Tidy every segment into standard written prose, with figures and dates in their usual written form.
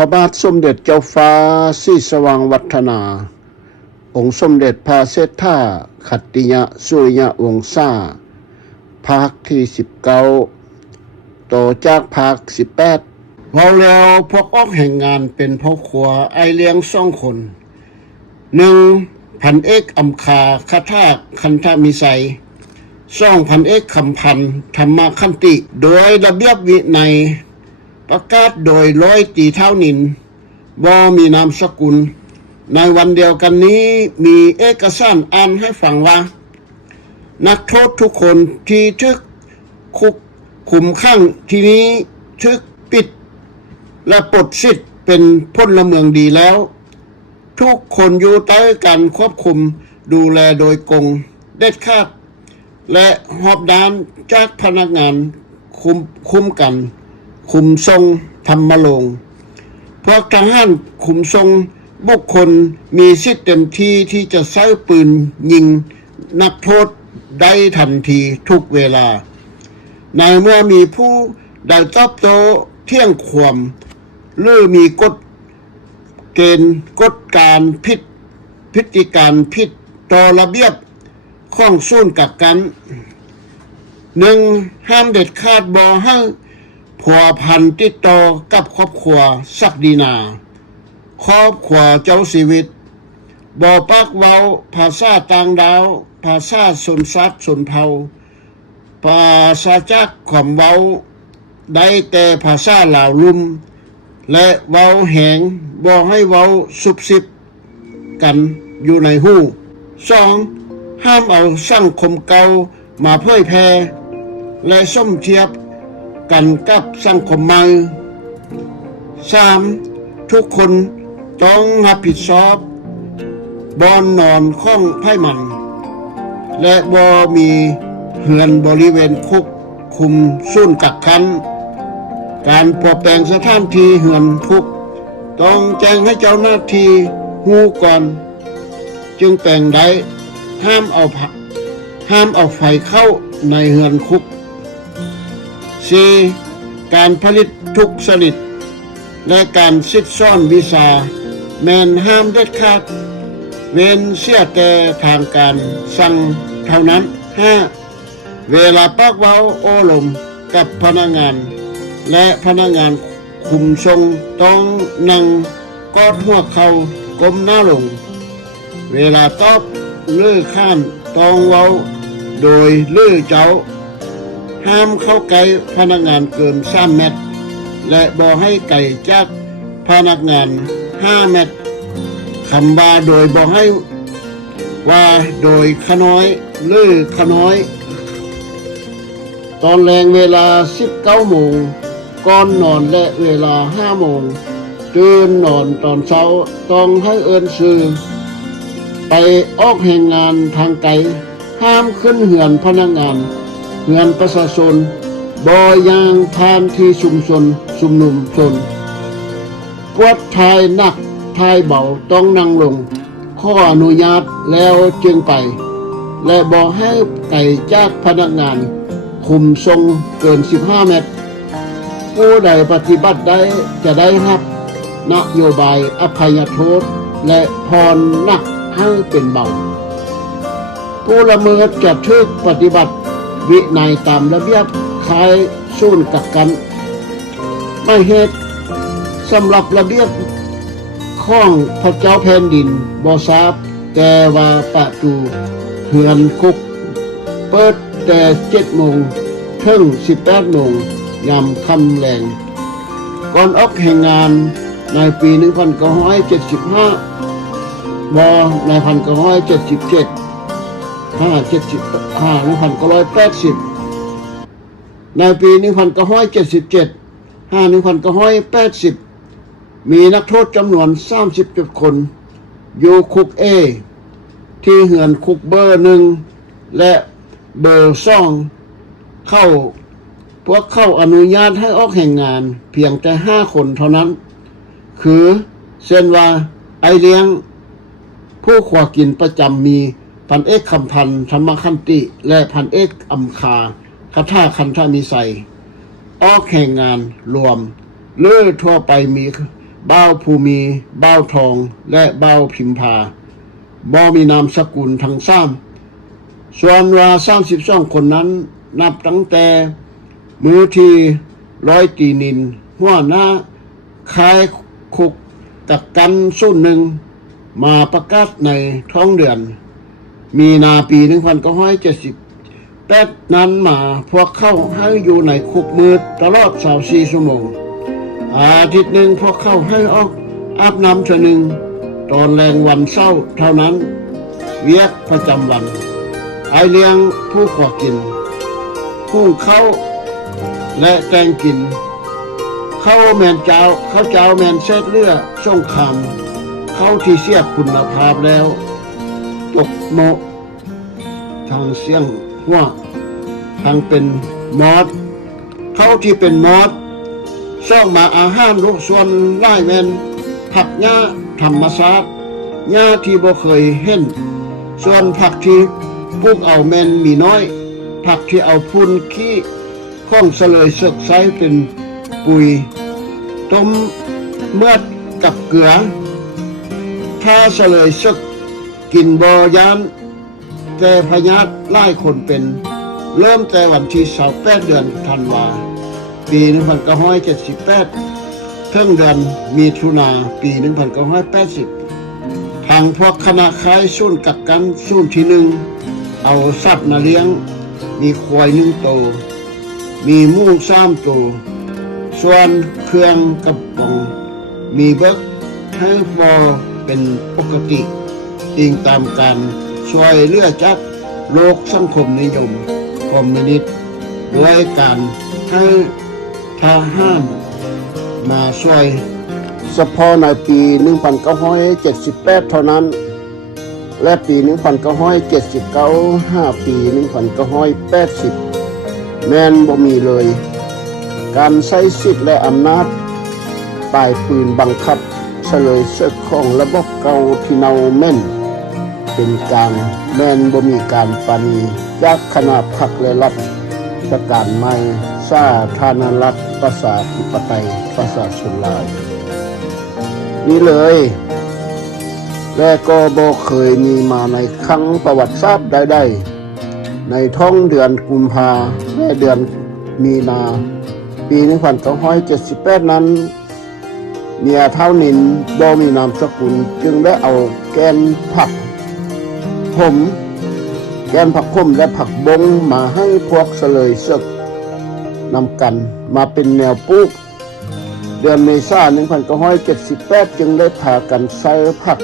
พระบาทสมเด็จเจ้าฟ้าศรีสว่างวัฒนา องค์สมเด็จพระเศรษฐาขัตติยสุริยวงศาภาคที่19ต่อจากภาค18เว้าแล้วพวกออกแห่งงานเป็นพ่อครัวไอเลี้ยง2 คน1พันเอกอำคาคาถาคันธมิไส2พันเอกคำพันธ์ธรรมคันติโดยระเบียบวินัยประกาศโดยร้อยตีเท่านินบ่มีนามสกุลในวันเดียวกันนี้มีเอกสารอ่านให้ฟังว่านักโทษทุกคนที่ทึกคุกคุมขังที่นี้ทึกปิดและปลดสิทธิ์เป็นพลเมืองดีแล้วทุกคนอยู่ใต้การควบคุมดูแลโดยกงเด็ดขาดและหอบด้านจากพนักงานคุมกันคุมทรงธรรมโลงพวกทหารคุมทรงบุคคลมีสิทธิ์เต็มที่ที่จะใช้ปืนยิงนักโทษได้ทันทีทุกเวลาในเมื่อมีผู้ได้ตอบโต้เที่ยงความหรือมีกฎเกณฑ์กฎการผิดพฤติการผิดต่อระเบียบของศูนย์กักกัน1ห้ามเด็ดขาดบ่ให้ผัวพันติดต่อกับครอบครัวศักดินาครอบครัวเจ้าชีวิตบ่ปากเว้าภาษาต่างดาวภาษาชนชาติชนเผ่าภาษาจักความเว้าได้แต่ภาษาลาวลุ่มและเว้าแหงบ่ให้เว้าสุบสิบกันอยู่ในหู2ห้ามเอาสังคมเก่ามาเผยแพร่และสมเทียบกันกับสังคมใหม่3ทุกคนต้องรับผิดชอบบ่อนนอนของไผมันและบ่มีเหือนบริเวณคุกคุมศูนย์กักขังการปรับแปลงสถานที่เหือนคุกต้องแจ้งให้เจ้าหน้าที่ฮู้ก่อนจึงแปลงได้ห้ามเอาไฟเข้าในเหือนคุก4การผลิตทุกชนิดและการซิดซ่อนวิชาแม่นห้ามเด็ดขาดเว้นเสียแต่ทางการสั่งเท่านั้น5เวลาปากเว้าโอ้ลมกับพนักงานและพนักงานคุมทรงต้องนั่งกอดหัวเข่าก้มหน้าลงเวลาตอบหรือข้ามต้องเว้าโดยหรือเจ้าห้ามเข้าใกล้พนักงานเกิน3 เมตรและบ่ให้ไกลจากพนักงาน5 เมตรคำว่าโดยบ่ให้ว่าโดยขน้อยหรือขน้อยตอนแรงเวลา 19 โมงก่อนนอนและเวลา 5 โมงตื่นนอนตอนเช้าต้องให้เอิ้นชื่อไปออกแห่งงานทางไกลห้ามขึ้นเหือนพนักงานเหือนประชาชนบ่อย่างทานที่ชุมชนชุมนุมชนปวดทายหนักทายเบาต้องนั่งลงขออนุญาตแล้วจึงไปและบ่ให้ไกลจากพนักงานคุมทรงเกิน15 เมตรผู้ใดปฏิบัติได้จะได้รับนโยบายอภัยโทษและพรหนักให้เป็นเบาผู้ละเมิดจะถูกปฏิบัติวินัยตามระเบียบคล้ายศูนย์กักกันไม่เหตุสำหรับระเบียบของพระเจ้าแผ่นดินบ่ทราบแต่ว่าประตูเหือนคุกเปิดแต่7 โมงถึง18 โมงยามค่ำแลงก่อนออกแห่งงานในปี1975บ่ใน1977 1980ในปี1977 1980มีนักโทษจำนวน37 คนอยู่คุก A ที่เหือนคุกเบอร์ 1และเบอร์ 2พวกเขาอนุญาตให้ออกแห่งงานเพียงแต่5 คนเท่านั้นคือเช่นว่าไอเลี้ยงผู้ขวากินประจำมีพันเอกคำพันธ์ธรรมคันติและพันเอกอำคาคาถาคันธมิไสออกแห่งงานรวมหรือทั่วไป บ้าวภูมิบ้าวทองและบ้าวพิมพาบ่มีนามสกุลทั้งสามส่วนว่า32คนนั้นนับตั้งแต่มือที่ร้อยตีนินหัวหน้าคายคุกกักกันสุ่นหนึ่งมาประกาศในท้องเดือนมีนาปี1978นั้นมาพวกเข้าให้อยู่ในคุกมืดตลอด24ชั่วโมงอาทิตย์หนึ่งพวกเข้าให้ออกอาบน้ำเทื่อหนึ่งตอนแรงวันเศร้าเท่านั้นเวียกประจำวันไอเลี้ยงผู้ขอกินหุงข้าวและแกงกินข้าวแมนเจ้าข้าวเจ้าแมนเศษเลือส่งคำข้าวที่เสียคุณภาพแล้วตกโมทางเสียงหัวทางเป็นมอดข้าวที่เป็นมอดส่องมาอาหารลูกส่วนไล่แมนผักหญ้าธรรมชาติหญ้าที่บ่เคยเห็นส่วนผักที่ปลูกเอาแมนมีน้อยผักที่เอาพุ่นขี้ข้องเสลยสึกไซเป็นปุ๋ยต้มเมื่อกับเกลือถ้าเสลยสึกกินบอยานแต่พยาธิไล่คนเป็นเริ่มแต่วันที่28เดือนธันวาปี1978ถึงเดือนมิถุนาปี1980ทางพวกคณะคายศูนย์กักกันศูนย์ที่หนึ่งเอาสัตว์มาเลี้ยงมีควาย1ตัวมีหมู3ตัวส่วนเครื่องกระป๋องมีเบิกให้พอเป็นปกติอิงตามการช่วยเหลือจากโลกสังคมนิยมคอมมิวนิสต์ด้วยการให้ทหารมาช่วยเฉพาะในปี1978เท่านั้นและปี1979 5ปี1980แม่นบ่มีเลยการใช้สิทธิ์และอำนาจป้ายปืนบังคับเฉลยศึกของระบบเก่าที่เนาแม่นเป็นกลางแม่นบ่มีการปราณีจากคณะพรรคและรัฐประการใหม่สาธารณรัฐประชาธิปไตยประชาชนลาวนี่เลยและก็บ่เคยมีมาในครั้งประวัติศาสตร์ใดๆในท้องเดือนกุมภาและเดือนมีนาปี1978นั้นเมียเท่านินบ่มีนามสกุลจึงได้เอาแกนผักผมแกนผักผมและผักบงมาให้พวกเสลยศึกนำกันมาเป็นแนวปลูกเดือนเมษายน1978จึงได้พากันใส่ผัก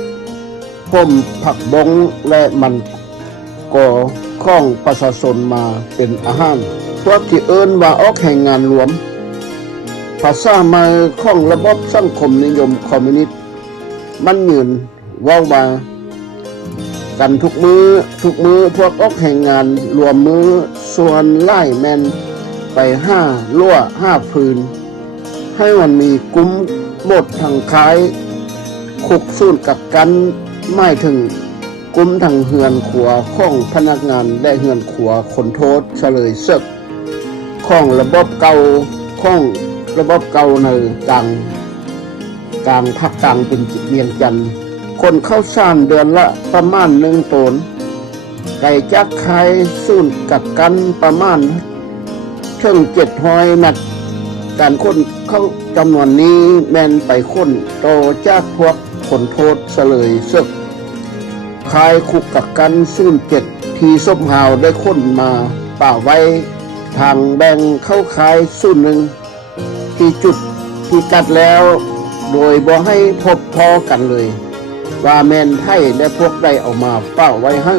ผมผักบงและมันก่อข้องประชาชนมาเป็นอาหารพวกที่เอิ้นว่าออกแห่งงานรวมภาษาใหม่ของระบบสังคมนิยมคอมมิวนิสต์มันยืนว่ากันทุกมือพวกออกแห่งงานรวมมือส่วนไล่แมนไป5ลั่ว5พื้นให้มันมีกลุ่มหมดทางคายคุกศูนย์กักกันหมายถึงกลุ่มทางเฮือนขัวของพนักงานและเฮือนขัวคนโทษเฉลยศึกของระบบเก่าในกลางภาคกลางเป็นเวียงจันทน์คนเข้าสร้างเดือนละประมาณ1ตนไก่จักไข่ศูนย์กักกันประมาณถึง700นัดการคนเข้าจำนวนนี้แม่นไปคนโตจากพวกคนโทษเฉลยศึกคายคุกกักกันศูนย์7ที่ส้มหาวได้คนมาป่าไว้ทางแบ่งเข้าคายศูนย์หนึ่งที่จุดที่กัดแล้วโดยบ่ให้พบพอกันเลยว่าแม่นไทยและพวกใดเอามาเป้าไว้ให้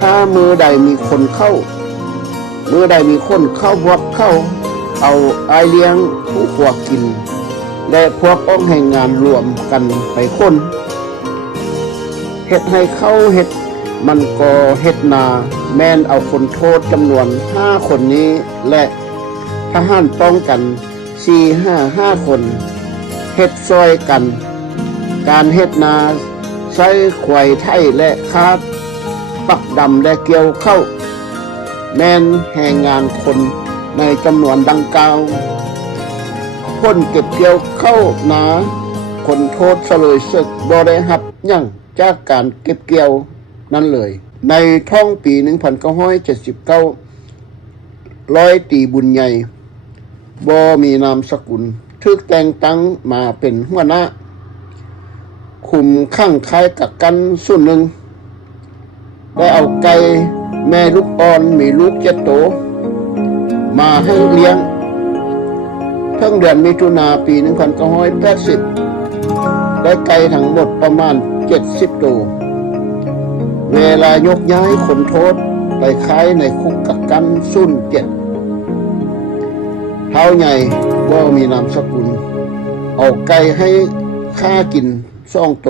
ถ้ามือใดมีคนเข้าพวกเข้าเอาไอเลี้ยงผู้ขวกกินและพวกอ้องแห่งงานรวมกันไปคนเฮ็ดให้เข้าเฮ็ดมันก็เฮ็ดนาแม่นเอาคนโทษจำนวน5คนนี้และทหารป้องกัน4-5 คนเฮ็ดซอยกันการเฮ็ดนาใช้ขวายไถและคาดปักดำและเกี่ยวเข้าแม่นแรงงานคนในจำนวนดังกล่าว พ้นเก็บเกี่ยวเข้าหนาคนโทษเฉลยศึกบ่ได้รับหยังจากการเก็บเกี่ยวนั้นเลย ในท้องปี 1979 ร้อยตีบุญใหญ่บ่มีนามสกุลถูกแต่งตั้งมาเป็นหัวหน้าคุมข้างคายกักกันส่วนหนึ่งได้เอาไก่แม่ลูกอ่อนมีลูก7 โตมาให้เลี้ยงทั้งเดือนมิถุนาปี 1980 ได้ไก่ทั้งหมดประมาณ70 โตเวลายกย้ายคนโทษไปขายในคุกกักกันสุ่น7เท้าใหญ่บ่มีนามสกุลเอาไก่ให้ค่ากิน2 โต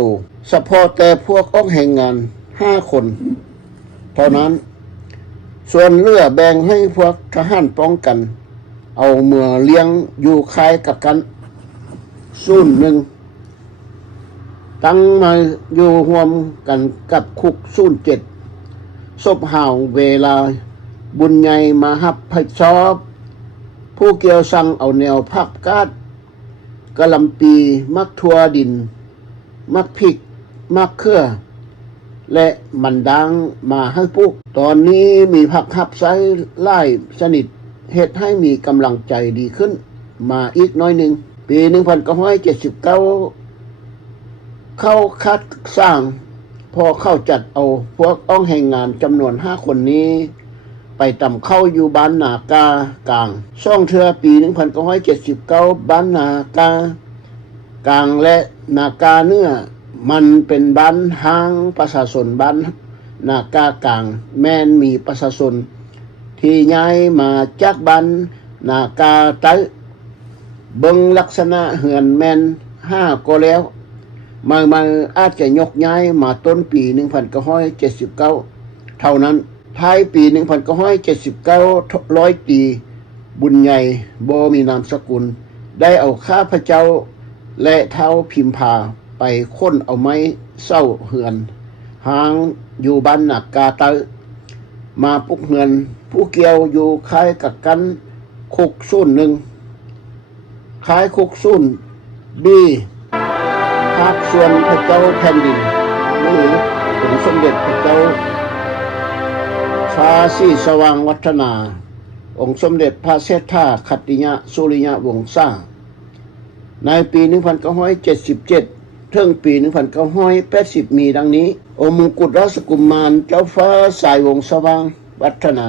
เฉพาะแต่พวกออกแห่งงาน5 คนเท่านั้นส่วนเหลือแบ่งให้พวกทหารป้องกันเอาเมื่อเลี้ยงอยู่คายกักกันสุ่น1ตั้งมาอยู่รวมกันกับคุกสุ่น7ศพห่าวเวลาบุญใหญ่มารับผิดชอบผู้เกี่ยวสั่งเอาแนวผักกาดกะหล่ำปีมักทั่วดินมักพริกมักเขือและมันดังมาให้ปลูกตอนนี้มีผักหับไซไล่สนิทเฮ็ดให้มีกำลังใจดีขึ้นมาอีกน้อยหนึ่งปี 1979 เข้าคัดสร้างพอเข้าจัดเอาพวกอ้องแห่งงานจำนวน5 คนนี้ไปตำเข้าอยู่บ้านนากากลางช่องเทือปี 1979 บ้านนากากลางและนากาเนื้อมันเป็นบ้านห้างประชาชนบ้านนากากลางแม่นมีประชาชนที่ย้ายมาจากบ้านนากาใต้เบิ่งลักษณะเหือนแม่น5 ก็แล้วมาอาจจะยกย้ายมาต้นปี 1979 เท่านั้นท้ายปี 1979 ร้อยตีบุญใหญ่บ่มีนามสกุลได้เอาข้าพเจ้าและเท้าพิมพาไปค้นเอาไม้เศร้าเหือนหางอยู่บ้านนากาใต้มาปลุกเหือนผู้เกี่ยวอยู่คายกักกันคุกสุ่น1คายคุกสุ่นดีภาคส่วนพระเจ้าแผ่นดินหรือองค์สมเด็จพระเจ้าฟ้าสีสว่างวัฒนาองค์สมเด็จพระเศรษฐาขัตติยะสุริยะวงศ์สร้างในปี 1977 ถึงปี 1980 มีดังนี้องค์มงกุฎราชกุมารเจ้าฟ้าสายวงศ์สว่างวัฒนา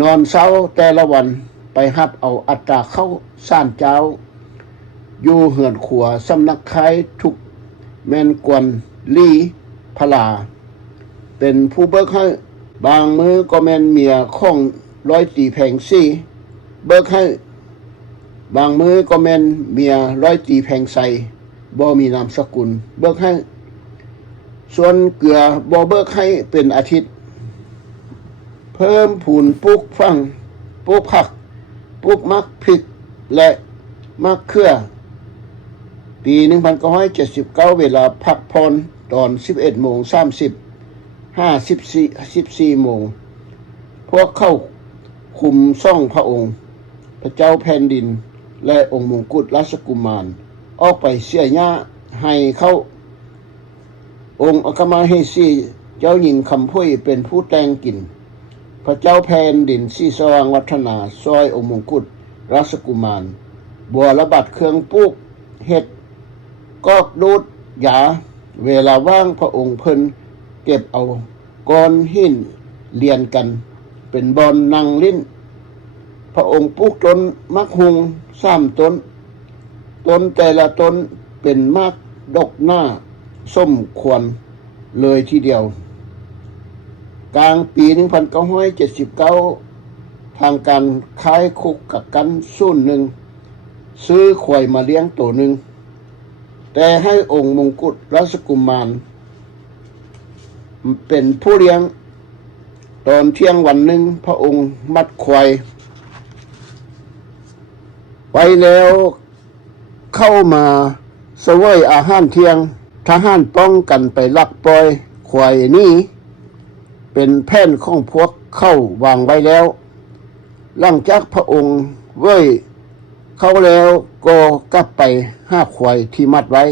นอนเช้าแต่ละวันไปรับเอาอัตราเข้าซ่านเจ้าอยู่เหือนขัวสำนักคายทุกแม่นกวนลีพลาเป็นผู้เบิกให้บางมือก็แม่นเมียของร้อยตีแผงซี่เบิกให้บางมือก็แม่นเมียร้อยตีแผงใสบ่มีนามสกุลเบิกให้ส่วนเกลือบ่เบิกให้เป็นอาทิตย์เพิ่มผูนปลูกฟังปลูกผักปลูกมักพริกและมักเขือปี 1979 เวลาพักพรตอน 11:30 14 โมงพวกเข้าคุมซ่องพระองค์พระเจ้าแผ่นดินและองค์มงกุฎราชกุมารออกไปเสียหญ้าให้เข้าองค์อัครมเหสีเจ้าหญิงคำพุ้ยเป็นผู้แต่งกินพระเจ้าแผ่นดินสีสว่างวัฒนาซอยองค์มงกุฎราชกุมารบัวระบัดเครื่องปลูกเห็ดกอกดูดยาเวลาว่างพระองค์เพิ่นเก็บเอาก้อนหินเรียนกันเป็นบอนนั่งลิ้นพระองค์ปลูกต้นมักหุง3 ต้นแต่ละต้นเป็นมากดอกหน้าส้มควรเลยทีเดียวกลางปี 1979 ทางการขายคุกกักกันสุ่น1ซื้อควายมาเลี้ยงตัว1แต่ให้องค์มงกุฎราชกุมารเป็นผู้เลี้ยงตอนเที่ยงวันหนึ่งพระองค์มัดควายไปแล้วเข้ามาเสวยอาหารเที่ยงทหารป้องกันไปลักปล่อยควายนี้เป็นแผนของพวกเข้าวางไว้แล้วหลังจากพระองค์เว้ย เขาแล้วก็กลับไปหาควายที่มัดไว้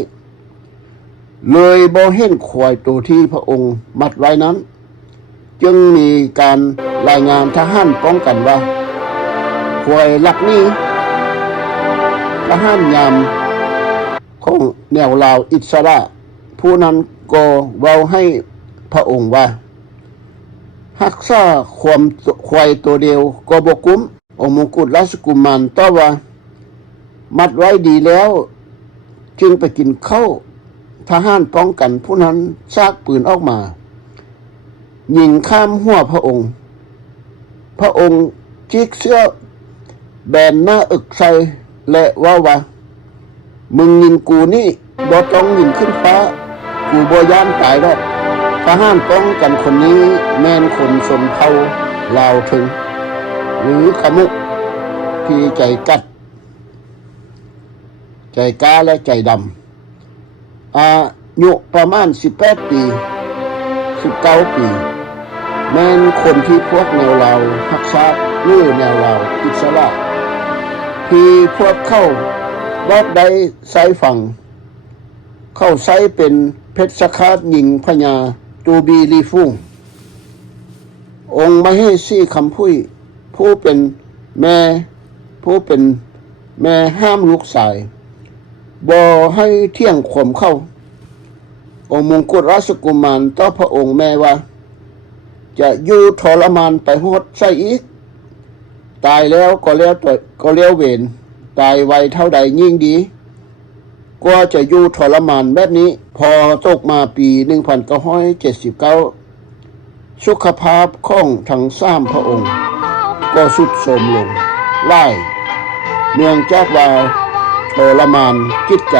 เลยบ่เห็นควายตัวที่พระองค์มัดไว้นั้นจึงมีการรายงานทหารป้องกันว่าควายลักนี้ทหารยามของแนวลาวอิสระผู้นั้นก็เว้าให้พระองค์ว่ารักษาความควายตัวเดียวก็บ่คุ้มองค์มงกุฎราชกุมารตอบว่ามัดไว้ดีแล้วจึงไปกินข้าวทหารป้องกันผู้นั้นชากปืนออกมายิงข้ามหัวพระองค์จิกเสื้อแบนหน้าอึกใส่และว่ามึงยิงกูนี่บ่ต้องยิงขึ้นฟ้ากูบ่ย่านตายดอกทหารป้องกันคนนี้แม่นคนชนเผ่าลาวถึงหรือขมุที่ใจกัดใจกล้าและใจดำอายุประมาณ18 ปี19 ปีแม่นคนที่พวกแนวลาวรักษาหรือแนวลาวอิสระที่พวกเข้ารอบใดใส่ฝั่งเข้าใส่เป็นเพชรฆาตหญิงพญาตูบีลีฟุ่งองค์มเหสีคำพุ้ยผู้เป็นแม่ห้ามลูกสายบ่ให้เที่ยงข่มเข้าองค์มงกุฎราชกุมารต่อพระองค์แม่ว่าจะอยู่ทรมานไปฮอดใส่อีกตายแล้วก็แล้วเวรตายไวเท่าใดยิ่งดีก็จะอยู่ทรมานแบบนี้พอตกมาปี1979สุขภาพของทั้ง3พระองค์ก็สุดโทรมลงไล่เนื่องจากว่าทรมานจิตใจ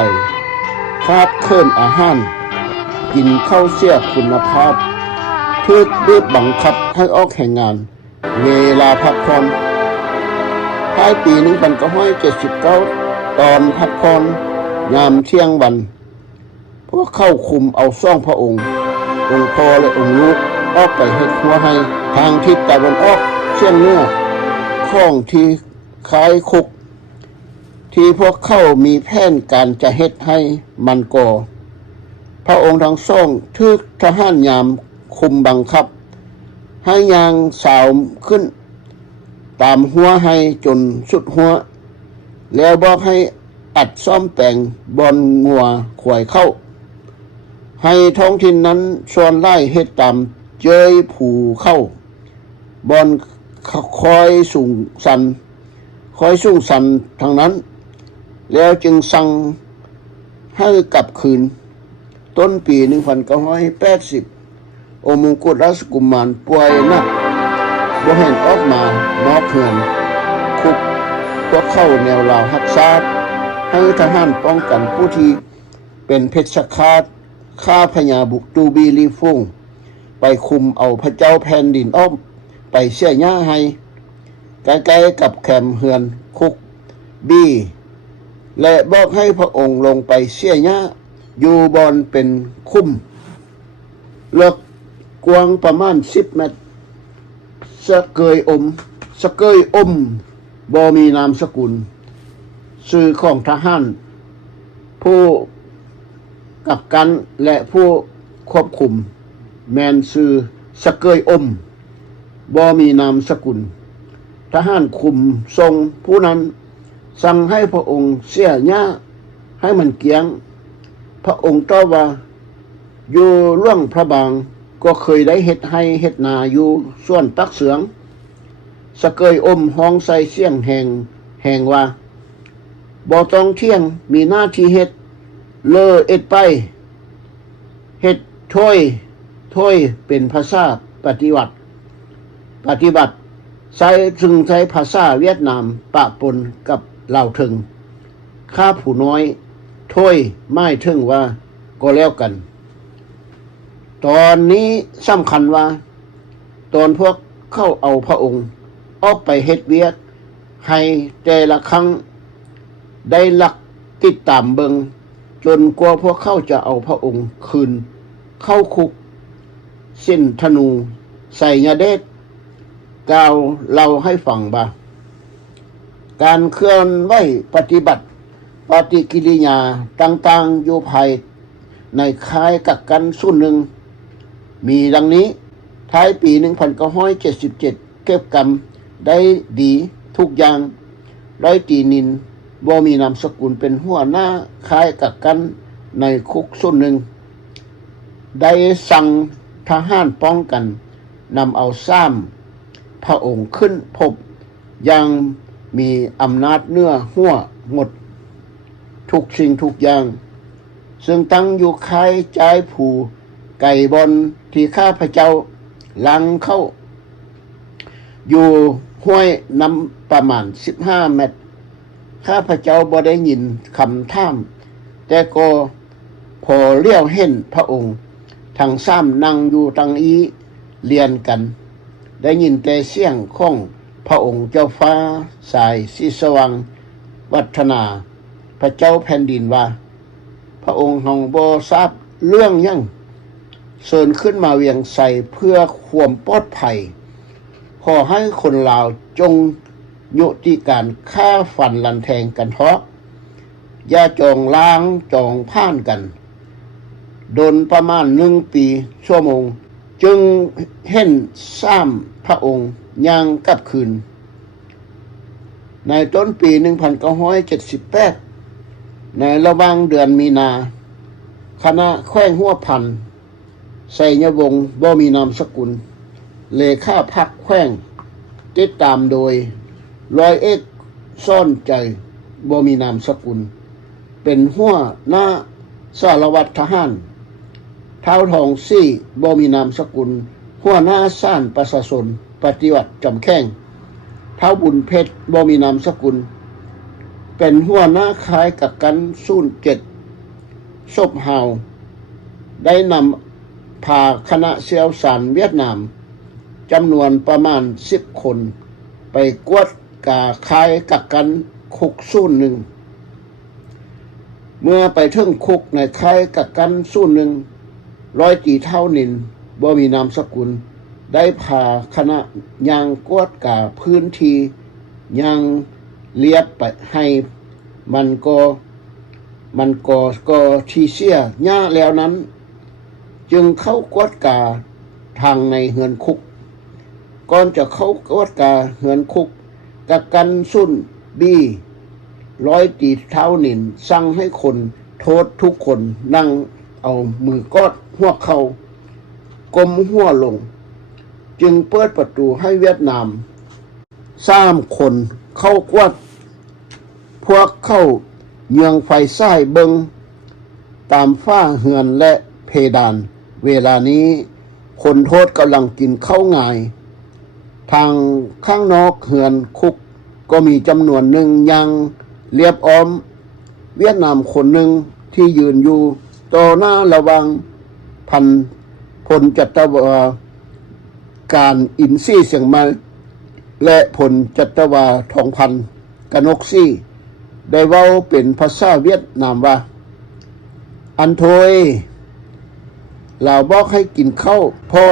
ขาดเคินอาหารกินข้าวเสียคุณภาพถูกบีบบังคับให้ออกแห่งงานเวลาพักผ่อนท้ายปี1979ตอนพักผ่อนยามเที่ยงวันพวกเข้าคุมเอาซ่องพระองค์พ่อและองค์ลูกออกไปเฮ็ดหัวให้ทางทิศตะวันออกเชียงเหนือของที่คล้ายคุกที่พวกเข้ามีแผนการจะเฮ็ดให้มันก่อพระองค์ทั้งสองถูกทหารยามคุมบังคับให้ยางสาวขึ้นตามหัวให้จนสุดหัวแล้วบอกให้อัดซ่อมแต่งบอนงัวขวายเข้าให้ท้องถิ่นนั้นชวนไล่เฮ็ดตามเจยผูเข้าบอนคอยสูงสันทางนั้นแล้วจึงสั่งให้กลับคืนต้นปี1980องค์มงกุฎราชกุมารป่วยหนักบ่เห็นออกมานอกเฮือนคุกพวกเข้าแนวลาวรักษาให้ทหารป้องกันผู้ที่เป็นเพชฌฆาตฆ่าพญาบุกตูบีลีฟุ่งไปคุมเอาพระเจ้าแผ่นดินอ้อมไปเสียหญ้าให้ใกล้ๆกับแคมเฮือนคุกบีและบอกให้พระองค์ลงไปเสียหญ้าอยู่บอนเป็นคุ้มเลิกกว้างประมาณ10 เมตรสะเกยอมบ่มีนามสกุลชื่อของทหารผู้กักกันและผู้ควบคุมแมนชื่อสะเกยอมบ่มีนามสกุลทหารคุมทรงผู้นั้นสั่งให้พระองค์เสียหญ้าให้มันเกียงพระองค์ตอบว่าอยู่ล่วงพระบางก็เคยได้เฮ็ดให้เฮ็ดนาอยู่ส่วนปักเสืองสะเกยอมห้องใส่เสียงแห่งว่าบ่ต้องเที่ยงมีหน้าที่เฮ็ดเลอเอ็ดไปเฮ็ดถ้อยเป็นภาษาปฏิบัติใช้ภาษาเวียดนามปะปนกับลาวถึงข้าผู้น้อยถ้อยไม่ถึงว่าก็แล้วกันตอนนี้สำคัญว่าตอนพวกเข้าเอาพระองค์ออกไปเฮ็ดเวียกให้แต่ละครั้งได้หลักติดตามเบิงจนกว่าพวกเข้าจะเอาพระองค์คืนเข้าคุกสิ้นธนูใส่ยาเดชกล่าวเล่าให้ฟังบ่าก การเคลื่อนไหวปฏิบัติปฏิกิริยาต่างๆอยู่ภายในค่ายกักกันส่วนหนึ่งมีดังนี้ท้ายปี 1977 เก็บกรรมได้ดีทุกอย่างร้อยตีนินบ่มีนามสกุลเป็นหัวหน้าค่ายกักกันในคุกส่วนหนึ่งได้สั่งทหารป้องกันนำเอาซ้ำพระองค์ขึ้นพบยังมีอำนาจเหนือหัวหมดทุกสิ่งทุกอย่างซึ่งตั้งอยู่ค่ายจ่ายผู้ไก่บอนที่ข้าพเจ้าลังเข้าอยู่ห้วยน้ำประมาณ15 เมตรข้าพเจ้าบ่ได้ยินคำถามแต่ก็พอเลี้ยวเห็นพระองค์ทั้งซ้ำนั่งอยู่ตังอีเรียนกันได้ยินแต่เสียงของพระองค์เจ้าฟ้าสายสีสว่างวัฒนาพระเจ้าแผ่นดินว่าพระองค์ของบ่ทราบเรื่องยังเชิญขึ้นมาเวียงใส่เพื่อความปลอดภัยขอให้คนลาวจงยุติการฆ่าฟันลันแทงกันเถาะอย่าจองล้างจองผ่านกันโดนประมาณ1 ปีชั่วโมงจึงเห็นซ้ำพระองค์ย่างกลับคืนในต้นปี 1978 ในระหว่างเดือนมีนาคณะแขวงหัวพันไสยวงศ์บ่มีนามสกุลเลขาพรรคแขวงติดตามโดยร้อยเอกซ่อนใจบ่มีนามสกุลเป็นหัวหน้าสารวัตรทหารเท้าทองซี่บ่มีนามสกุลหัวหน้าซ่านประชาชนปฏิวัติจำแข้งเท้าบุญเพชรบ่มีนามสกุลเป็นหัวหน้าค่ายกักกัน07ศพเฮาได้นำพาคณะเสี่ยวสารเวียดนามจำนวนประมาณ10 คนไปกวดกาค่ายกักกันคุก01เมื่อไปถึงคุกในค่ายกักกัน01ร้อยตีเท่านินบ่มีนามสกุลได้พาคณะยางกวดกาพื้นที่ยังเลียบไปให้มันก็ที่เสียหญ้าแล้วนั้นจึงเข้ากวดกาทางในเฮือนคุกก่อนจะเข้ากวดกาเฮือนคุกกักกันสุ่นบี้ร้อยตีเท้านินสั่งให้คนโทษทุกคนนั่งเอามือกอดหัวเข่ากลมหัวลงจึงเปิดประตูให้เวียดนาม3 คนเข้ากวดพวกเข้าเยืองไฟซ้ายเบิงตามฝ้าเฮือนและเพดานเวลานี้คนโทษกำลังกินข้าวง่ายทางข้างนอกเฮือนคุกก็มีจำนวนหนึ่งยังเรียบอ้อมเวียดนามคนหนึ่งที่ยืนอยู่ต่อหน้าระวังพลจัตวาการอินซี่เสียงมาและพลจัตวาทองพันกนกซี่ได้เว้าเป็นภาษาเวียดนามว่าอันโทยเราบอกให้กินข้าวเพราะ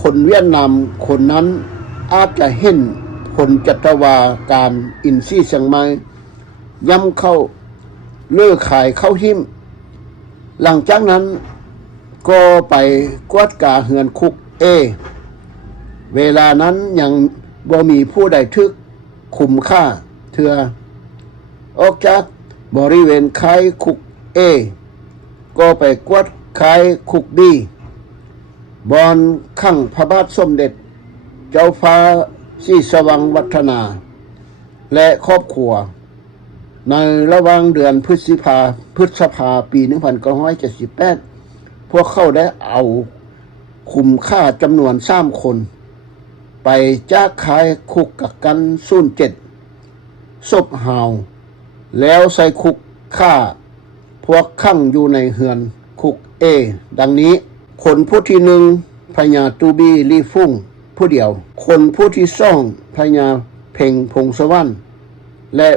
คนเวียดนามคนนั้นอาจจะเห็นผลจัตวาการอินซี่เสียงไม้ย้ำเข้าเลือกขายข้าวหิ้มหลังจากนั้นก็ไปกวดกาเฮือนคุกเวลานั้นยังบ่มีผู้ใดทึกคุมค่าเถื่อออกจากบริเวณค่ายคุกก็ไปกวดค่ายคุกบีบอนขังพระบาทสมเด็จเจ้าฟ้าสีสว่างวัฒนาและครอบครัวในระหว่างเดือนพฤษภาปี 1978 พวกเขาได้เอาคุมค่าจำนวน3 คนไปจากค่ายคุกกักกัน07ศพหาวแล้วใส่คุกฆ่าพวกขังอยู่ในเฮือนคุกดังนี้คนผู้ที่1พญาตูบีลีฟุ้งผู้เดียวคนผู้ที่2พญาเพ่งพงศวรรณและ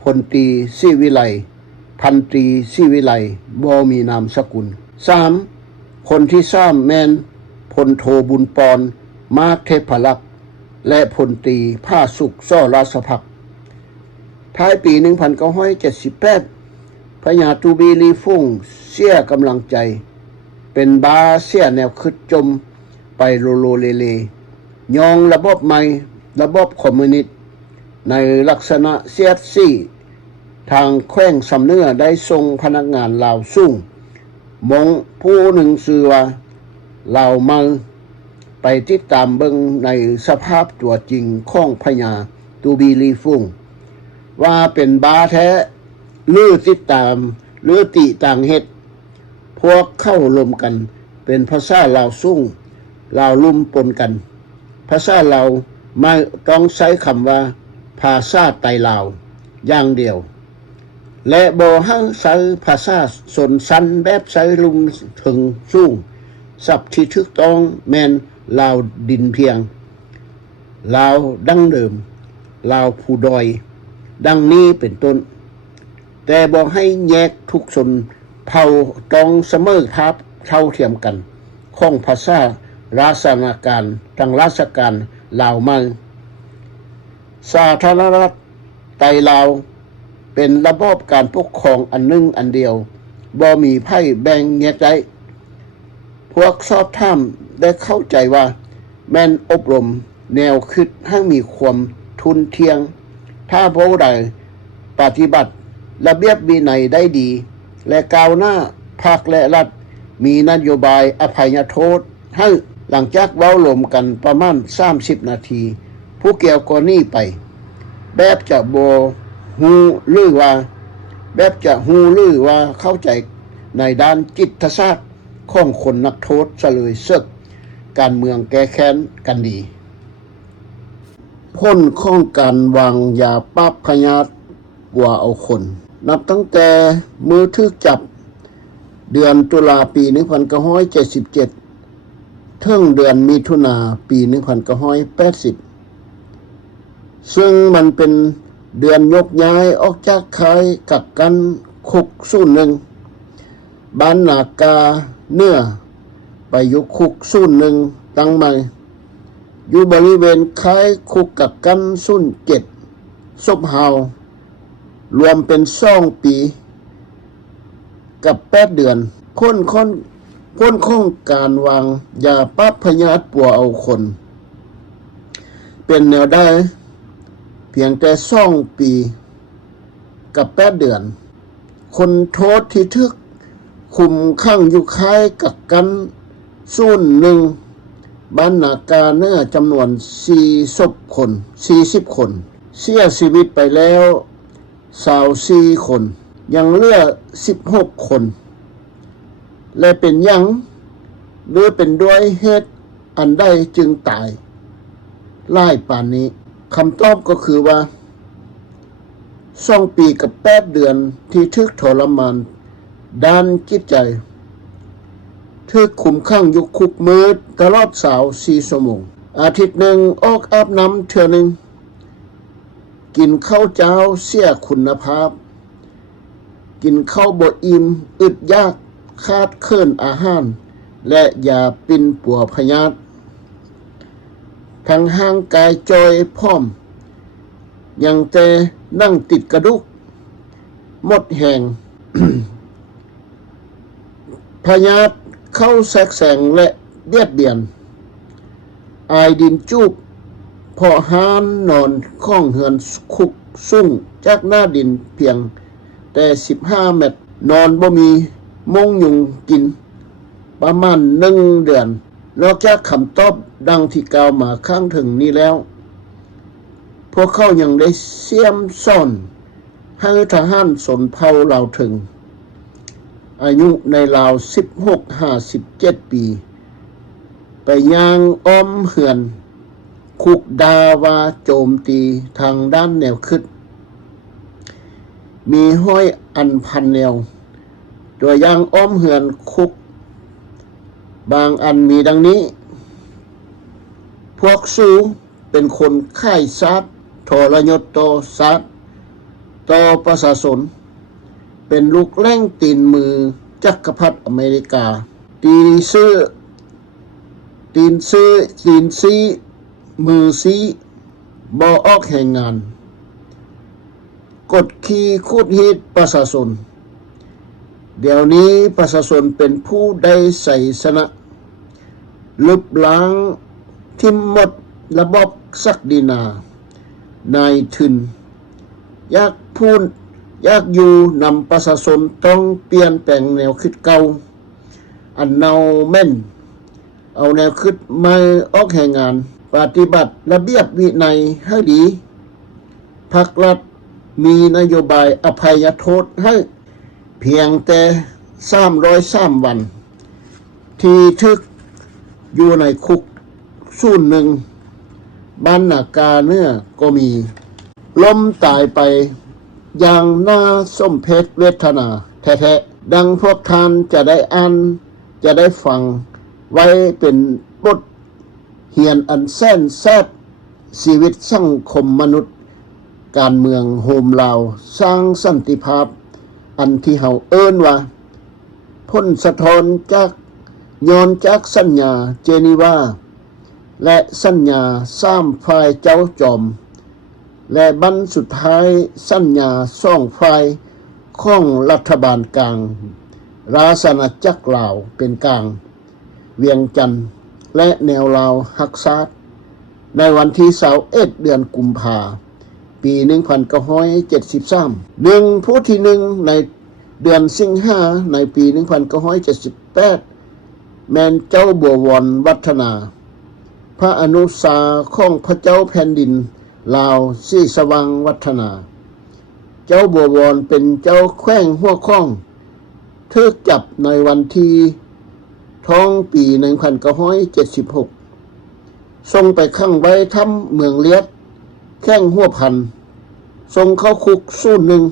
พลตรีศิวิไลพันตรีศิวิไลบ่มีนามสกุล3คนที่3แม่นพลโทบุญปอนมากเทพลักษณ์และพลตรีผ้าสุขซ้อราชภักดิ์ ท้ายปี 1978 พญาตูบีลีฟุ่งเสียกำลังใจเป็นบาเสียแนวคิดจมไปโลโลเลยองระบบใหม่ระบบคอมมิวนิสต์ในลักษณะเสียดสีทางแขวงสำเนื้อได้ส่งพนักงานลาวสุ่งมงผู้หนึ่งชื่อว่าลาวมังไปติดตามเบิ่งในสภาพตัวจริงของพญาตูบีลีฟุ่งว่าเป็นบาแท้หรือติดตามหรือติต่างเฮ็ดพวกเข้ารวมกันเป็นภาษาลาวสุ่งลาวลุ่มปนกันภาษาลาวไม่ต้องใช้คำว่าภาษาไตลาวอย่างเดียวและบ่ให้ใช้ภาษาสนสันแบบใช้ลุมถึงสุ่งศัพท์ที่ถูกต้องแม่นลาวดินเพียงลาวดั้งเดิมลาวผู้ดอยดังนี้เป็นต้นแต่บอกให้แยกทุกชนเผ่าต้องเสมอภาพเท่าเทียมกันของภาษาราชนาการทางราชการลาวมาสาธารณรัฐไตลาวเป็นระบบการปกครองอันหนึ่งอันเดียวบ่มีไพ่แบ่งแยกได้พวกสอบถามได้เข้าใจว่าแม่นอบรมแนวคิดให้มีความทุนเทียงถ้าผู้ใดปฏิบัติระเบียบวินัยได้ดีและก้าวหน้าภาคและรัฐมีนโยบายอภัยโทษให้หลังจากเว้าลมกันประมาณ30นาทีผู้เกี่ยวกรณีไปแบบจะบ่ฮู้หรือว่าเข้าใจในด้านจิตศาสตร์ของคนนักโทษซะเลยซึกการเมืองแก้แค้นกันดีพ้นของการวางยาปราบพยาธิปัวเอาคนนับตั้งแต่มือทึกจับเดือนตุลาปี 1977ถึงเดือนมิถุนาปี 1980 ซึ่งมันเป็นเดือนยกย้ายออกจากค่ายกักกันคุก01บ้านนากาเนื้อไปอยู่คุก01ตั้งใหม่อยู่บริเวณค่ายคุกกักกัน07ซบเฮารวมเป็น2ปีกับ8เดือนพ้นของการวางยาปราบพยาธิปัวเอาคนเป็นแนวได้เพียงแต่2ปีกับ8เดือนคนโทษที่ทึกคุมขังอยู่ค่ายกักกัน01บ้านนากาเนื้อจำนวน40 คนเสียชีวิตไปแล้ว24 คนยังเหลือ16 คนและเป็นหยังหรือเป็นด้วยเหตุอันใดจึงตายหลายปานนี้คำตอบก็คือว่า2ปีกับ8เดือนที่ทึกทรมานด้านจิตใจทึกคุมขังอยู่คุกมืดตลอด24ชั่วโมงอาทิตย์หนึ่งออกอาบน้ำเทื่อนึงกินข้าวเจ้าเสียคุณภาพกินข้าวบ่อิ่มอึดยากขาดเคินอาหารและยาปิ่นปัวพยาธิทั้งห่างกายจอยพร้อมยังแต่นั่งติดกระดุกหมดแหง พยาธิเข้าแทรกแซงและเบียดเบียนอายดินจูบพอหานนอนข้องเหือนคุกซุ่งจากหน้าดินเพียงแต่15 เมตรนอนบ่มีมงยุงกินประมาณ1 เดือนนอกจากคำตอบดังที่กล่าวมาข้างถึงนี้แล้วพวกเขายังได้เสียมซ่อนให้ทหารสนเผ่าลาวถึงอายุในราว16-57 ปีไปย่างอ้อมเหือนคุกดาวาโจมตีทางด้านแนวคิดมีห้อยอันพันแนวตัวอย่างอ้อมเหือนคุกบางอันมีดังนี้พวกสูเป็นคนค่ายซัดทรยศต่อซัดต่อประชาชนเป็นลูกแร่งตีนมือจักรพรรดิอเมริกาตีนซีมือซีบ่ออกแห่งงาน กดขี่คูดฮีดประชาชนเดี๋ยวนี้ประชาชนเป็นผู้ได้ใส่ชนะลบล้างทิ่มหมดระบบศักดินานายทุนอยากพูดอยากอยู่นำประชาชนต้องเปลี่ยนแปลงแนวคิดเก่าอันเนาแม่นเอาแนวคิดมาออกแห่งงานปฏิบัติระเบียบวินัยให้ดีภาครัฐมีนโยบายอภัยโทษให้เพียงแต่303 วันที่ทึกอยู่ในคุกศูนย์หนึ่งบ้านนากาเนื้อก็มีล้มตายไปอย่างน่าสมเพชเวทนาแท้ๆดังพวกท่านจะได้อ่านจะได้ฟังไว้เป็นบทเรียนอันแสนแซ่บชีวิตสังคมมนุษย์การเมืองโฮมลาวสร้างสันติภาพอันที่เฮาเอิ้นว่าพ้นสะท้อนจากย้อนจากสัญญาเจนีวาและสัญญา3ฝ่ายเจ้าจอมและบั้นสุดท้ายสัญญา2ฝ่ายของรัฐบาลกลางราชอาณาจักรลาวเป็นกลางเวียงจันทน์และแนวลาวฮักษาในวันที่21เดือนกุมภาพันธ์ปี1973ผู้ที่1ในเดือนสิงหาในปี1978แม่นเจ้าบัววรวัฒนาพระอนุสาของพระเจ้าแผ่นดินลาวศรีสว่างวัฒนาเจ้าบัววรเป็นเจ้าแขวงหัวข้องถูกจับในวันที่ท้องปี1976ส่งไปขังไว้ถ้ำเมืองเลียดแข้งหัวพันส่งเข้าคุกศูนย์หนึ่ง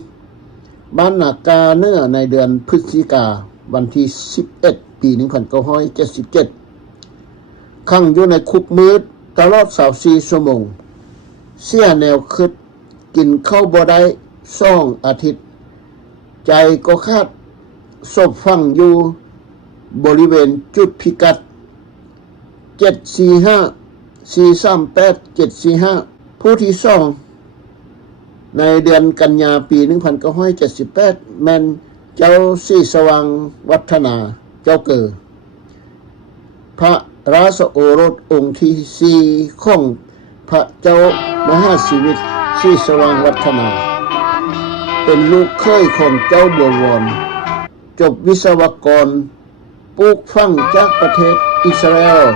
บ้านนากาเนื้อในเดือนพฤศจิกาวันที่11ปี1977ขังอยู่ในคุกมืดตลอด24ชั่วโมงเสียแนวคิดกินข้าวบ่ได้2 อาทิตย์ใจก็คาดศพฝังอยู่บริเวณจุดพิกัด745 438 745ผู้ที่2ในเดือนกันยาปี1978แม่นเจ้าศรีสว่างวัฒนาเจ้าเกิดพระราชโอรสองค์ที่4ของพระเจ้ามหาชีวิตศรีสว่างวัฒนาเป็นลูกเคยของเจ้าบัววรจบวิศวกรปลูกฝังจากประเทศอิสราเอล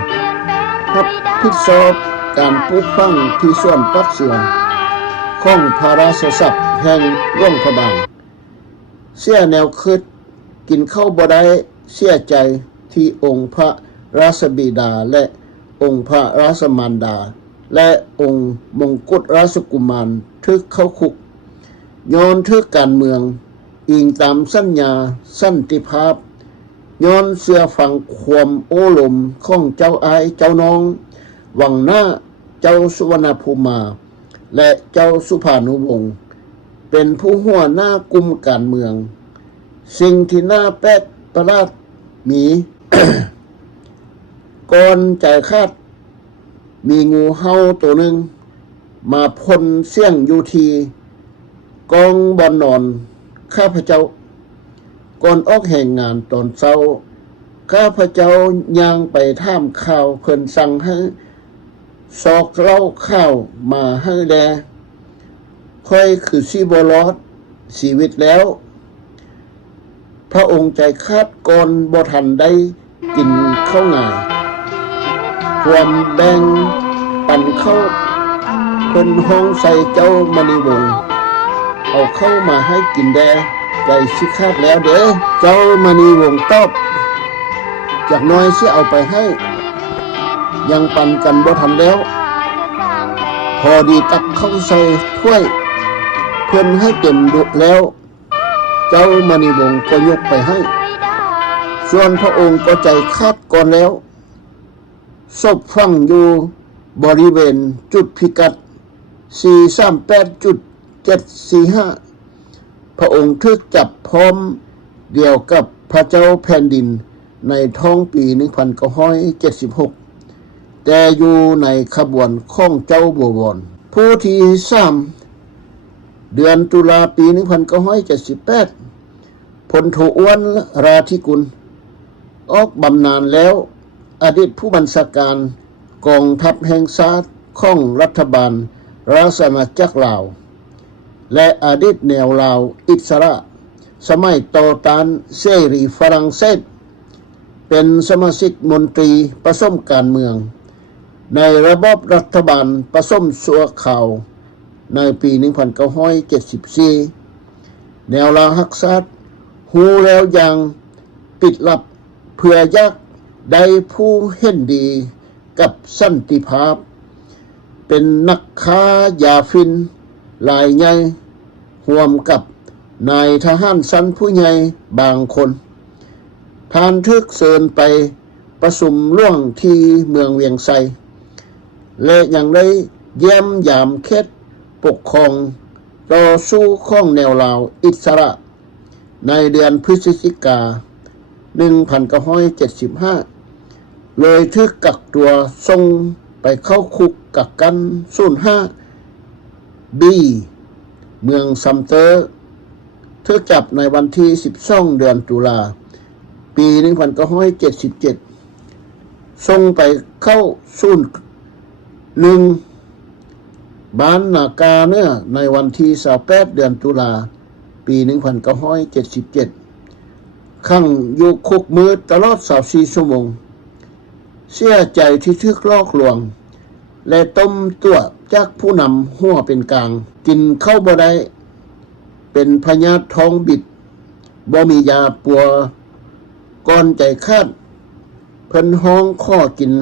รับผิดชอบการปลูกฝังที่สวนปักเสือของพระราชศัพท์แห่งหลวงพระบางเสียแนวคิดกินข้าวบ่ได้เสียใจที่องค์พระราชบิดาและองค์พระราชมารดาและองค์มงกุฎราชกุมารทึกเข้าคุกย้อนทึกการเมืองอิงตามสัญญาสันติภาพย้อนเสื้อฟังความโอ้ลมของเจ้าอายเจ้าน้องวังหน้าเจ้าสุวรรณภูมิและเจ้าสุภานุวงศ์เป็นผู้หัวหน้ากลุ่มการเมืองสิ่งที่น่าแปลกประหลาดมี ก่อนใจคาดมีงูเห่าตัวหนึ่งมาพ่นเสียงอยู่ที่กองบอนนอนข้าพเจ้าก่อนออกแห่งงานตอนเช้าข้าพเจ้าย่างไปถามข่าวเพิ่นสั่งให้ซอกเหล้าข้าวมาให้แลค่อยคือสิบ่รอดชีวิตแล้วพระองค์ใจคาดก่อนบ่ทันได้กินข้าวง่ายความแบ่งปันเข้าคนห้องใส่เจ้ามณีวงศ์เอาเข้ามาให้กินแดใจสิคาดแล้วเด้อเจ้ามณีวงศ์ตอบจากน้อยสิเอาไปให้ยังปันกันบ่ทันแล้วพอดีตักเข้าใส่ถ้วยเพิ่นให้เต็มดุแล้วเจ้ามณีวงศ์ก็ยกไปให้ส่วนพระองค์ก็ใจคาดก่อนแล้วศพฝังอยู่บริเวณจุดพิกัด 438.745 พระองค์ถูกจับพร้อมเดียวกับพระเจ้าแผ่นดินในท้องปี1976แต่อยู่ในขบวนของเจ้าบัววรผู้ที่3 เดือนตุลาปี1978พลโทอ้วนราธิกุลออกบำนาญแล้วอดีตผู้บัญชาการกองทัพแห่งชาติของรัฐบาลราชอาณาจักรลาวและอดีตแนวลาวอิสระสมัยต่อต้านเสรีฝรั่งเศสเป็นสมาชิกมนตรีผสมการเมืองในระบบรัฐบาลผสมชั่วคราวในปี1974แนวลาวฮักชาติฮู้แล้วอย่างปิดลับเพื่ออยากได้ผู้เห็นดีกับสันติภาพเป็นนักค้ายาฟินหลายใหญ่ร่วมกับนายทหารชั้นผู้ใหญ่บางคนท่านทึกเชิญไปประชุมร่วงที่เมืองเวียงไซและยังได้เยี่ยมยามเขตปกครองต่อสู้ของแนวลาวอิสระในเดือนพฤศจิกายน1975เลยทึกกักตัวส่งไปเข้าคุกกักกัน05บีเมืองซัมเตอร์ทึกจับในวันที่12เดือนตุลาปี1977ส่งไปเข้าศูนย์1บ้านนากาเนื้อในวันที่28เดือนตุลาปี1977ขังอยู่คุกมืดตลอด24ชั่วโมงเสียใจที่ถูกลอกลวงและต้มตัวจากผู้นำหัวเป็นกลางกินเข้าบ่ได้เป็นพยาธิท้องบิดบ่มียาปัวก่อนใจคาดเพิ่นห้องข้อกิน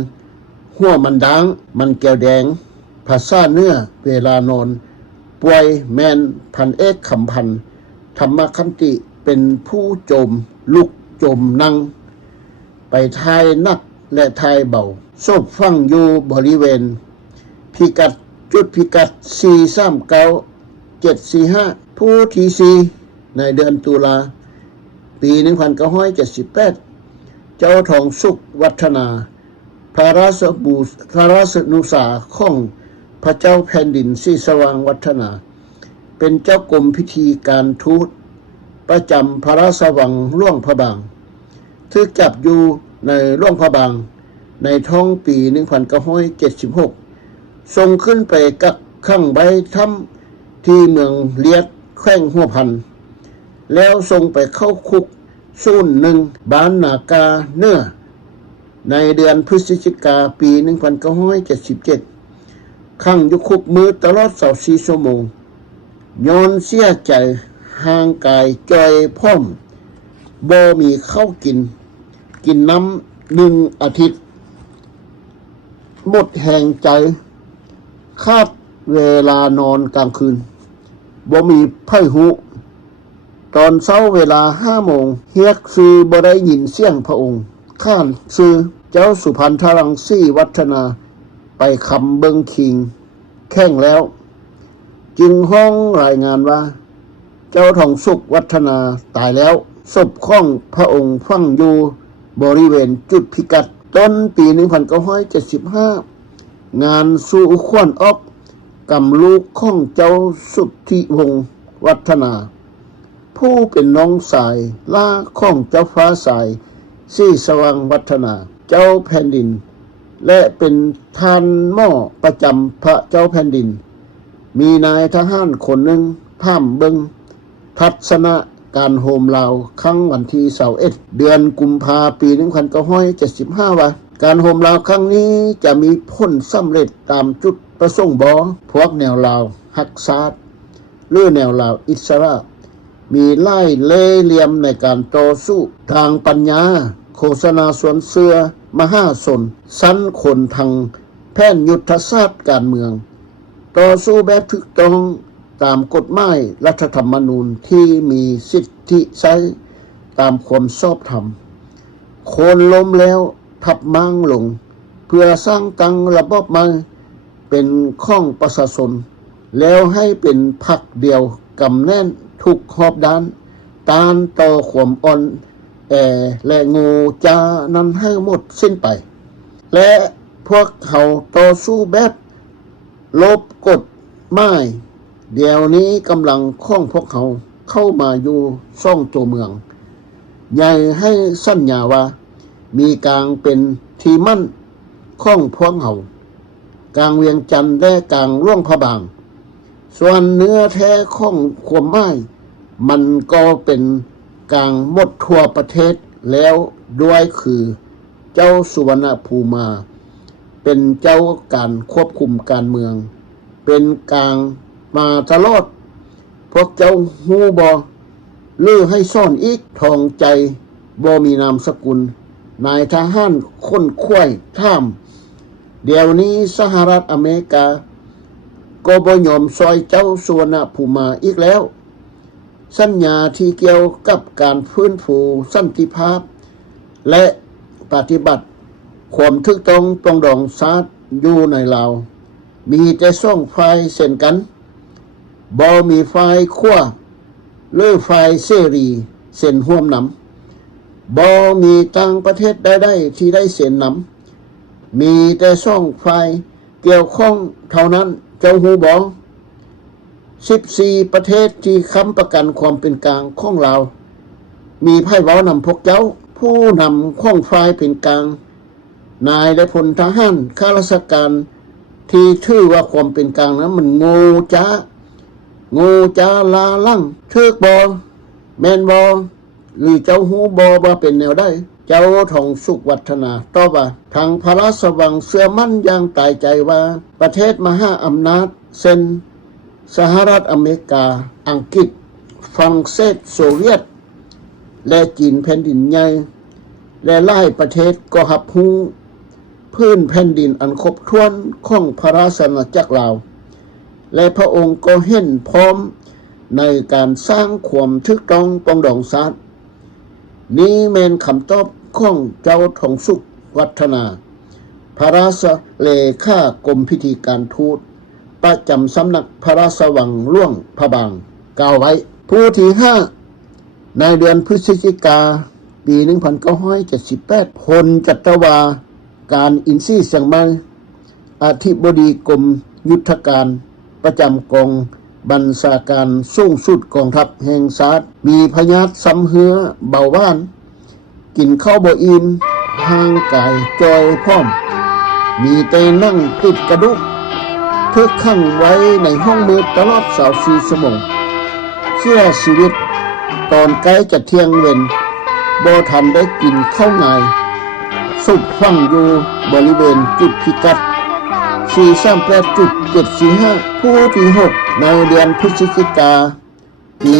หัวมันดังมันแก้วแดงภาษาเนื้อเวลานอนป่วยแมนพันเอกคำพันธรรมคันติเป็นผู้โจมลุกโจมนั่งไปทายนักและทายเบาศพฝังอยู่บริเวณพิกัดจุดพิกัด439745ผู้ที่4ในเดือนตุลาปี1978เจ้าทองสุขวัฒนาพระราชนุสาของพระเจ้าแผ่นดินศรีสว่างวัฒนาเป็นเจ้ากรมพิธีการทูตประจำพระราชวังหลวงพระบางถูกจับอยู่ในหลวงพระบางในท้องปี1976ส่งขึ้นไปกักขังไว้ถ้ำที่เมืองเลียดแขวงหัวพันแล้วส่งไปเข้าคุกศูนย์1บ้านนากาเนื้อในเดือนพฤศจิกายนปี1977ขังอยู่คุกมืดตลอด24ชั่วโมงย้อนเสียใจห่างกายจอยพร้อมบ่มีข้าวกินน้ำ1อาทิตย์หมดแห่งใจคาดเวลานอนกลางคืนบ่มีไผหูตอนเช้าเวลา5 โมงเฮียกซื้อบ่ได้ยินเสียงพระองค์ข้านซื้อเจ้าสุพรรณทรังสีวัฒนาไปคำเบิงคิงแข่งแล้วจึงห้องรายงานว่าเจ้าทองสุขวัฒนาตายแล้วศพของพระองค์ฝังอยู่บริเวณจุดพิกัดต้นปี1975งานสู่ขวัญออกกำลูกของเจ้าสุทธิวงศ์วัฒนาผู้เป็นน้องสายล่าของเจ้าฟ้าสายศรีสว่างวัฒนาเจ้าแผ่นดินและเป็นทานหม้อประจำพระเจ้าแผ่นดินมีนายทหารคนหนึ่งถามเบิงทัศนะการโฮมลาวครั้งวันที่21เดือนกุมภาพันธ์ปี1975ว่าการโฮมลาวครั้งนี้จะมีผลสำเร็จตามจุดประสงค์บ่พวกแนวลาวฮักชาติหรือแนวลาวอิสระมีไล่เล่เหลี่ยมในการต่อสู้ทางปัญญาโฆษณาสวนเสือมหาชนสั้นคนทางแผนยุทธศาสตร์การเมืองต่อสู้แบบถูกต้องตามกฎหมายรัฐธรรมนูญที่มีสิทธิใช้ตามความชอบธรรมโคนล้มแล้วทับมั่งลงเพื่อสร้างตั้งระบบใหม่เป็นข้องประชาชนแล้วให้เป็นพรรคเดียวกำแน่นทุกขอบด้านต้านต่อความอ่อนแอและโง่จานั้นให้หมดสิ้นไปและพวกเขาต่อสู้แบบลบกฎหมาย เดี๋ยวนี้กำลังข้องพวกเขาเข้ามาอยู่ซ่องตัวเมืองใหญ่ให้สัญญาว่ามีกลางเป็นที่มั่นข้องพวกเขากลางเวียงจันทร์และกลางร่วงพระบางส่วนเนื้อแท้ข้องความหมายมันก็เป็นกลางหมดทั่วประเทศแล้วด้วยคือเจ้าสุวรรณภูมิเป็นเจ้าการควบคุมการเมืองเป็นกลางมาตลอดพวกเจ้าฮู้บ่ลือให้ซ่อนอีกทองใจบ่มีนามสกุลนายทหารคนข้วยท่ามเดี๋ยวนี้สหรัฐอเมริกาก็บ่ยอมซอยเจ้าสุวรรณภูมิอีกแล้วสัญญาที่เกี่ยวกับการฟื้นฟูสันติภาพและปฏิบัติความถูกต้องปรองดองชาติอยู่ในลาวมีแต่สองฝ่ายเช่นกันบ่มีฝ่ายขั้วหรือฝ่ายเสรีเส้นร่วมนำบ่มีต่างประเทศใดๆที่ได้เส้นนำมีแต่สองฝ่ายเกี่ยวข้องเท่านั้นเจ้าฮู้บ่14ประเทศที่ค้ำประกันความเป็นกลางของเรามีไผเว้านำพวกเจ้าผู้นำของฝ่ายเป็นกลางนายและพลทหารข้าราชการที่ถือว่าความเป็นกลางนั้นมันโง่จ้าลาลั่งเทิกบ่แม่นบ่หรือเจ้าฮู้บ่ว่าเป็นแนวใดเจ้าทองสุขวัฒนาตอบว่าทางพระราชวังเชื่อมั่นอย่างตายใจว่าประเทศมหาอำนาจเช่นสหรัฐอเมริกาอังกฤษฝรั่งเศสโซเวียตและจีนแผ่นดินใหญ่และหลายประเทศก็รับรู้พื้นแผ่นดินอันครบถ้วนของพระราชอาณาจักรลาวและพระองค์ก็เห็นพร้อมในการสร้างความถูกต้องปรองดองชาตินี้แม่นคำตอบของเจ้าทองสุขวัฒนาพระราชเลขากรมพิธีการทูตประจำสำนักพระราชวังร่วงพระบางกล่าวไว้ผู้ที่5ในเดือนพฤศจิกาปี1978พลจัตวาการอินทรีย์เสียงใหม่อธิบดีกรมยุทธการประจำกองบัญชาการสูงสุดกองทัพแห่งชาติมีพยาธิซ้ำเหือเบาหวานกินข้าวบ่อิ่มห่างกายจอยพร้อมมีแต่นั่งติดกระดุกถูกขังไว้ในห้องมืดตลอด24ชั่วโมงเสียชีวิตตอนใกล้จะเที่ยงเว้นบ่ทันได้กินข้าวง่ายสุดฝังอยู่บริเวณจุดพิกัด 438.745 ผู้ที่6ในเดือนพฤศจิกาปี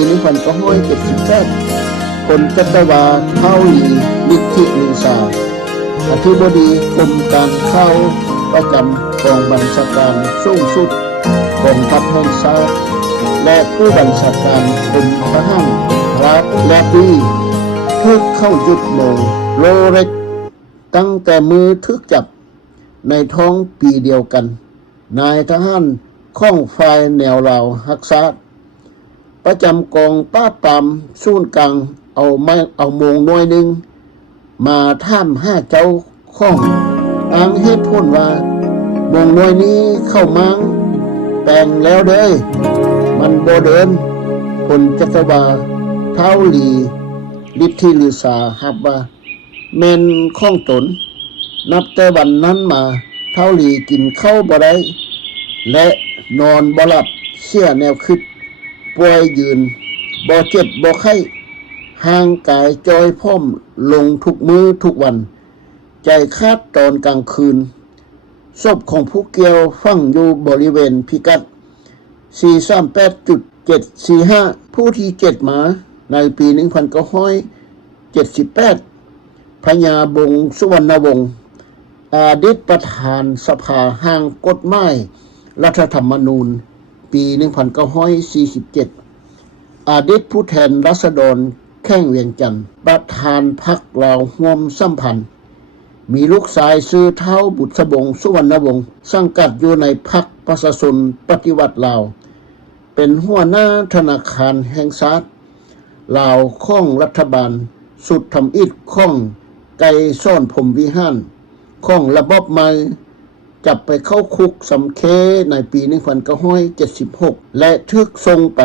1978พลจัตวาเท่าหลีนิธินิสาอธิบดีกรมการข้าวประจำกองบัญชาการสูงสุดกองทัพแห่งชาติและผู้บัญชาการกรมทหารรัฐและปีถูกเข้ายึดโมงโลเร็กตั้งแต่มือทึกจับในท้องปีเดียวกันนายทหารข้องฝ่ายแนวราวรักษาประจำกองป้าปามศูนย์กลางเอาโมงน้อยหนึ่งมาท่าม5เจ้าข้องอ้างเหตุผลว่าโมงน้อยนี้เข้ามังแปลงแล้วเด้อมันบ่เดินผลจัตวาเท้าหลีฤทธิลือสาหับว่าแม่นข้องตนนับแต่วันนั้นมาเท้าหลีกินข้าวบ่ได้และนอนบ่หลับเสียแนวคิดป่วยยืนบ่เจ็บบ่ไข้ห่างกายจอยพร้อมลงทุกมื้อทุกวันใจคาดตอนกลางคืนศพของผู้เกี่ยวฝังอยู่บริเวณพิกัด 438.745 ผู้ที่7มาในปี1978พญาบงสุวรรณวงศ์อดีตประธานสภาห่างกฎหมายรัฐธรรมนูญปี1947อดีตผู้แทนราษฎรแข้งเวียงจันทร์ประธานพรรคลาวร่วมสัมพันธ์มีลูกชายชื่อเท้าบุษบงสุวรรณวงศ์สังกัดอยู่ในพรรคประชาชนปฏิวัติลาวเป็นหัวหน้าธนาคารแห่งชาติลาวข้องรัฐบาลสุดทำอิฐข้องไก่ซ่อนพรหมวิหารข้องระบบใหม่ จับไปเข้าคุกสำเคในปี1976และทึกส่งไป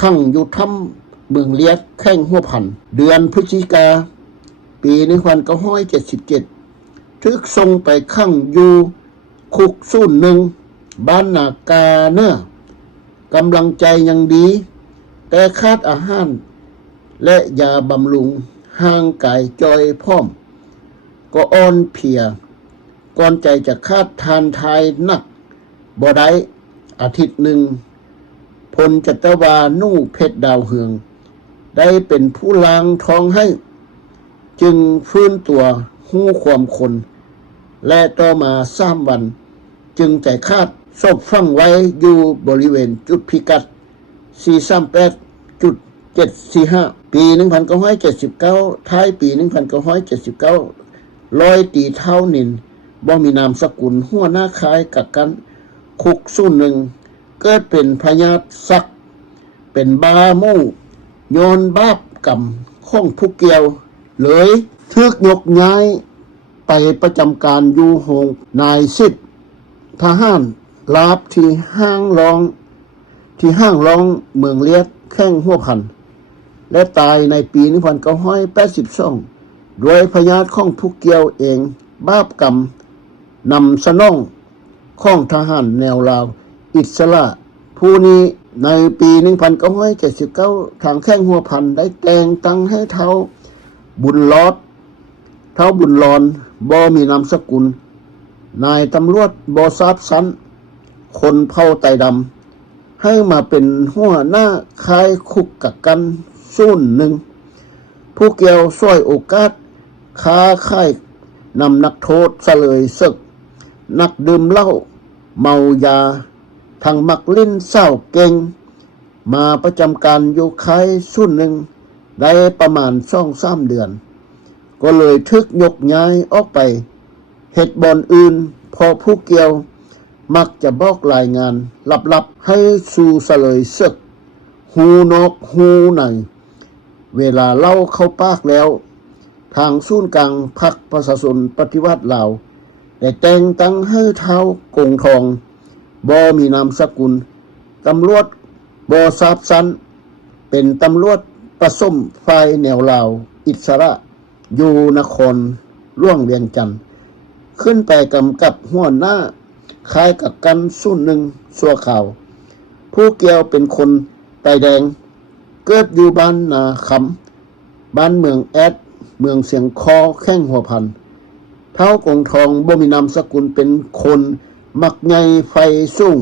ขังอยู่ถ้ำเมืองเลียดแข้งหัวพันเดือนพฤศจิกาปี1977ทึกส่งไปขังอยู่คุกศูนย์หนึ่งบ้านนากาเนื้อกำลังใจยังดีแต่ขาดอาหารและยาบำรุงห่างกายจอยพร้อมก็อ่อนเพลียก่อนใจจะขาดทานทายนักบ่ได้อาทิตย์หนึ่งพลจัตวานุ่เพชรดาวเฮืองได้เป็นผู้ล้างท้องให้จึงฟื้นตัวหู้ความคนและต่อมา3 วันจึงใจคาดศพฝังไว้อยู่บริเวณจุดพิกัด 438.745 ปี1979ท้ายปี1979ร้อยตีเท่านินบ่มีนามสกุลหัวหน้าคายกักกันคุกศูนย์หนึ่งเกิดเป็นพญาศักดิ์เป็นบามู่โยนบาปกรรมของผู้เกี่ยวเลยทึกยกย้ายไปประจำการอยู่โรงนายสิบทหารลาบที่ห้างรองเมืองเลียดแข้งหัวพันและตายในปี1982โดยพญาติของผู้เกี่ยวเองบาปกรรมนำสนองของทหารแนวลาวอิสระผู้นี้ในปี1979ทางแข้งหัวพันได้แต่งตั้งให้เท้าบุญรอดบ่มีนามสกุลนายตำรวจบ่ทราบชั้นคนเผ่าไตดำให้มาเป็นหัวหน้าคายคุกกักกันศูนย์หนึ่งผู้เกี่ยวช่วยโอกาสค้าค่ายนำนักโทษเสลยศึกนักดื่มเหล้าเมายาทางมักเล่นเศร้าเก่งมาประจำการอยู่ค่ายศูนย์หนึ่งได้ประมาณ2-3 เดือนก็เลยทึกยกย้ายออกไปเฮ็ดบ่อนอื่นพอผู้เกี่ยวมักจะบอกรายงานลับๆให้สู่เสลยศึกหูนอกหูในเวลาเล่าเข้าปากแล้วทางศูนย์กลางพรรคประชาชนปฏิวัติลาวได้แต่งตั้งให้เท้ากงทองบ่มีนามสกุลตำรวจบ่ทราบชั้นเป็นตำรวจประสมฝ่ายแนวลาวอิสระอยู่นครหลวงเวียงจันทน์ขึ้นไปกำกับหัวหน้าคายกักกันศูนย์หนึ่งชั่วคราวผู้เกี่ยวเป็นคนไตแดงเกิดอยู่บ้านนาคำบ้านเมืองแอดเมืองเสียงคอแข้งหัวพันเท้ากงทองบ่มีนามสกุลเป็นคนมักใหญ่ไฟสูง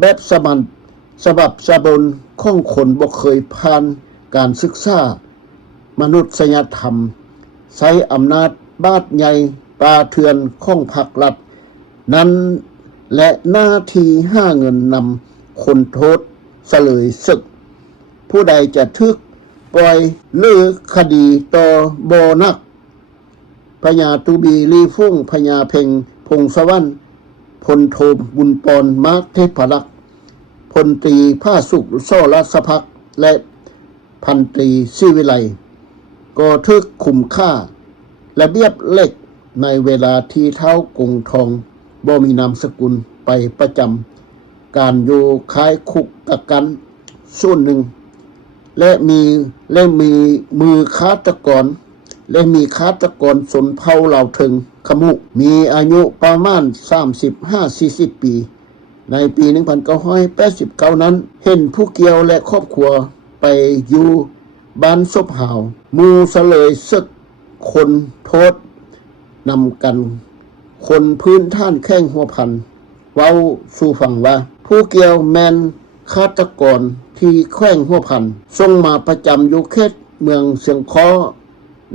แบบสบับสะบนของคนบ่เคยผ่านการศึกษามนุษยธรรมใช้อำนาจบาดใหญ่ปาเถือนของพรรครัฐนั้นและหน้าที่ห้าเงินนำคนโทษเสลยศึกผู้ใดจะทึกปล่อยหรือคดีต่อบ่นักพญาตูบีลีฟุ้งพญาเพ็งพงสวรรค์พลโทบุญปอนมาร์คเทพลักษณ์พลตรีผ้าสุขซ่อรัศภักและพันตรีศิวิไลก็ทึกคุมค่าและเบียบเล็กในเวลาที่เท้ากงทองบ่มีนามสกุลไปประจำการอยู่คายคุกกักกันศูนย์หนึ่งและมีมือฆาตกรสนเผ่าเหล่าถึงขมุมีอายุประมาณ 35-40 ปีในปี1989นั้นเห็นผู้เกี่ยวและครอบครัวไปอยู่บ้านศพหาวมูเสลยศึกคนโทษนำกันคนพื้นท่านแข้งหัวพันเว้าสู่ฟังว่าผู้เกี่ยวแมนฆาตกรที่แข้งหัวพันส่งมาประจำอยู่เขตเมืองเสียงคอ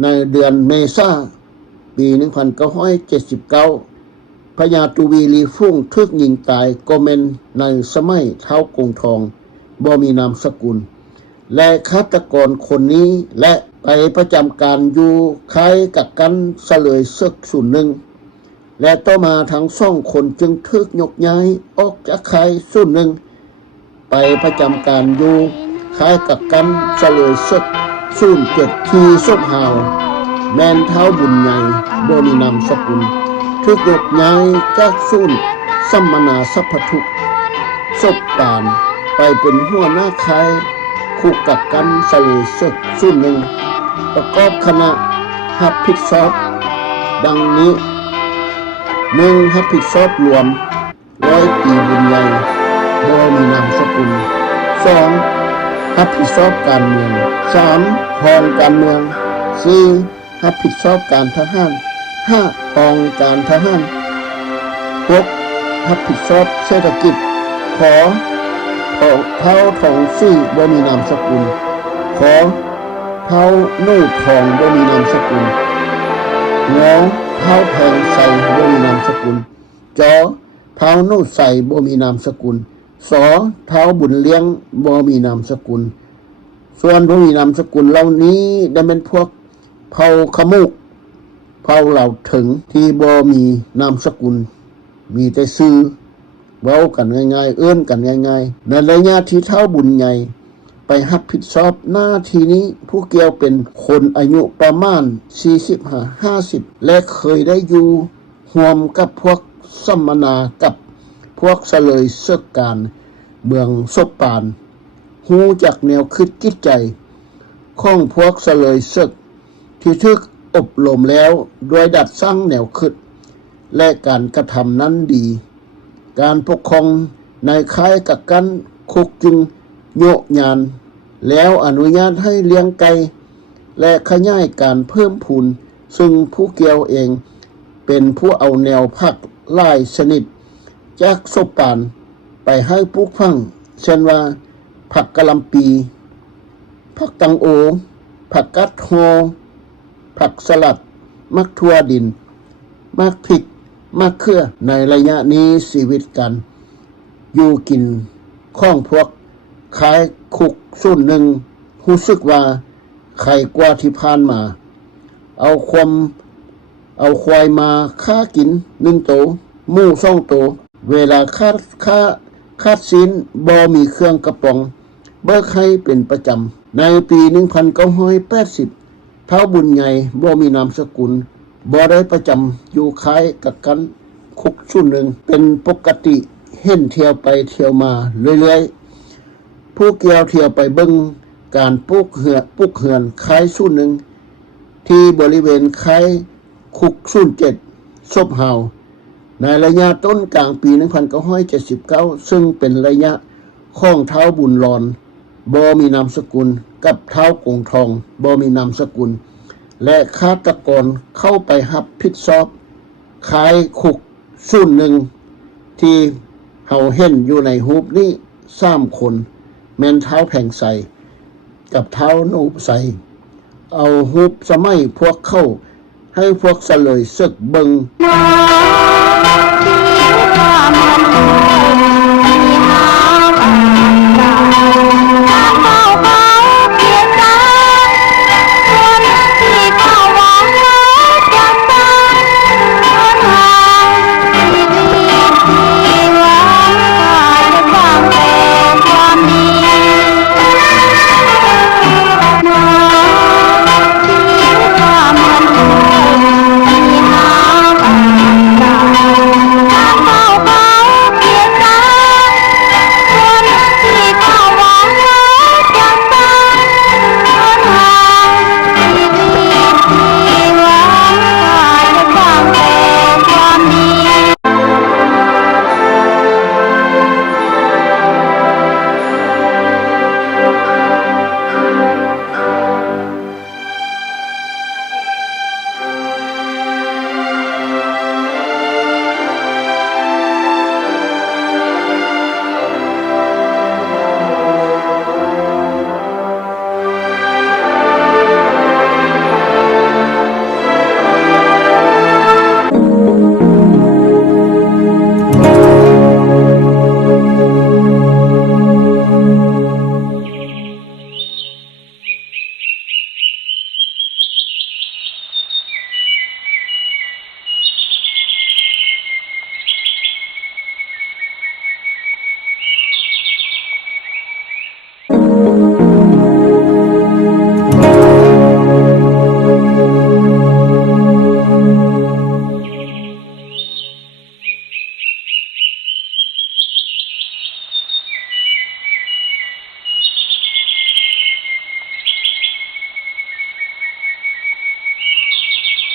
ในเดือนเมษาปี1979พญาตูวีลีฟุ้งทึกยิงตายก็เมนในสมัยเท้ากงทองบ่มีนามสกุลและฆาตกรคนนี้และไปประจำการอยู่คล้ายกักกันเสลยศึกศูนย์หนึ่งและต่อมาทั้ง2 คนจึงทึกยกย้ายออกจากคล้ายศูนย์หนึ่งไปประจำการอยู่คล้ายกักกันเสลยศึก07ที่ศพหาวแม่นเท้าบุญใหญ่บ่มีนามสกุล ถูกยกย้ายจากศูนย์สัมมนาสัพพทุกข์ศพปานไปเป็นหัวหน้าค่ายคุกกักกันสเลศึกศูนย์หนึ่งประกอบคณะรับผิดชอบดังนี้1รับผิดชอบรวม100 ปีบุญใหญ่บ่มีนามสกุล2รับผิดชอบการเมือง3พองการเมือง4รับผิดชอบการทหาร5พองการทหาร6รับผิดชอบเศรษฐกิจขอเท้าทองซี่บ่มีนามสกุลขอเท้านู่ทองบ่มีนามสกุลงอเท้าแพงใส่บ่มีนามสกุลจอเท้านู่ใส่บ่มีนามสกุลสอเท้าบุญเลี้ยงบ่มีนามสกุลส่วนบ่มีนามสกุลเหล่านี้ได้เป็นพวกเผ่าขมุกเผ่าเหล่าถึงที่บ่มีนามสกุลมีแต่ชื่อเว้ากันง่ายๆเอื้อนกันง่ายๆในระยะที่เท้าบุญใหญ่ไปรับผิดชอบหน้าที่นี้ผู้เกี่ยวเป็นคนอายุประมาณ 45-50 และเคยได้อยู่ร่วมกับพวกสัมมนากับพวกเสลยเสือกการเมืองศพปานฮู้จักแนวคิดจิตใจของพวกเสลยเสือกที่ทึกอบรมแล้วโดยดัดสร้างแนวคิดและการกระทำนั้นดีการปกครองในค่ายกักกันคุกจึงโยกยานแล้วอนุญาตให้เลี้ยงไก่และขยายการเพิ่มพูนซึ่งผู้เกี่ยวเองเป็นผู้เอาแนวผักหลายชนิดจากศพปานไปให้ปลูกฝังเช่นว่าผักกะหล่ำปีผักตังโอผักกัดโฮผักสลัดมักทั่วดินมักพริกมักเขือในระยะนี้ชีวิตกันอยู่กินข้องพวกขายคุกส่วนหนึ่งรู้สึกว่าใครกว่าที่ผ่านมาเอาควายมาฆ่ากิน1 โตหมู2 โตเวลาคาดสินบ่มีเครื่องกระป๋องเบิกให้เป็นประจำในปี 1980เท้าบุญใหญ่บ่มีนามสกุลบ่ได้ประจำอยู่ค่ายกักกันคุกส่วนหนึ่งเป็นปกติเห็นเที่ยวไปเที่ยวมาเรื่อยๆผู้เกี่ยวเที่ยวไปเบิ่งการปลูกเหือนค่ายส่วนหนึ่งที่บริเวณค่ายคุก07ศพเฮาในระยะต้นกลางปี 1979ซึ่งเป็นระยะของเท้าบุญรอนบ่มีนามสกุลกับเท้ากงทองบ่มีนามสกุลและฆาตกรเข้าไปรับผิดชอบขายคุกส่วนหนึ่งที่เฮาเห็นอยู่ในรูปนี้3 คนแม่นเท้าแผงใสกับเท้าหนูใสเอารูปสมัยพวกเข้าให้พวกเสลยศึกเบิง